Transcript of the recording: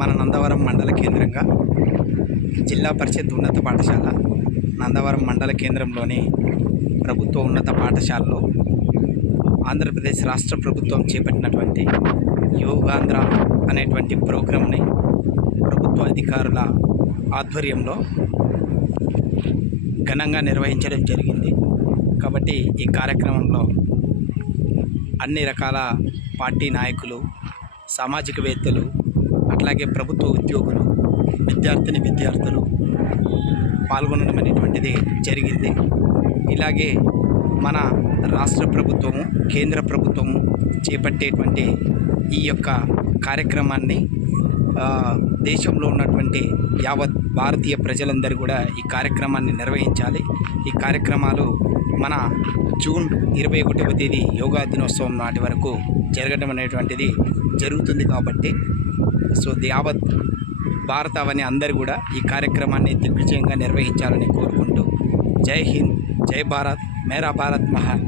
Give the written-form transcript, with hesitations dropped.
మన నందవరం మండల కేంద్రంగా జిల్లా పరిషత్ ఉన్నత పాఠశాల నందవరం మండల కేంద్రంలోని ప్రభుత్వ ఉన్నత పాఠశాలలో ఆంధ్రప్రదేశ్ రాష్ట్ర ప్రభుత్వం చేపట్టినటువంటి యోగాంధ్ర అనేటువంటి ప్రోగ్రాంని ప్రభుత్వ అధికారుల ఆధ్వర్యంలో ఘనంగా నిర్వహించడం జరిగింది. కాబట్టి ఈ కార్యక్రమంలో అన్ని రకాల పార్టీ నాయకులు, సామాజికవేత్తలు, అట్లాగే ప్రభుత్వ ఉద్యోగులు, విద్యార్థులు పాల్గొనడం అనేటువంటిది జరిగింది. ఇలాగే మన రాష్ట్ర ప్రభుత్వము, కేంద్ర ప్రభుత్వము చేపట్టేటువంటి ఈ యొక్క కార్యక్రమాన్ని దేశంలో ఉన్నటువంటి యావత్ భారతీయ ప్రజలందరూ కూడా ఈ కార్యక్రమాన్ని నిర్వహించాలి. ఈ కార్యక్రమాలు మన జూన్ 21వ తేదీ యోగా దినోత్సవం నాటి వరకు జరగడం అనేటువంటిది జరుగుతుంది. కాబట్టి యావత్ భారతావని అందరూ కూడా ఈ కార్యక్రమాన్ని దిగ్విజయంగా నిర్వహించాలని కోరుకుంటూ జై హింద్, జై భారత్, మేరా భారత్ మహాన్.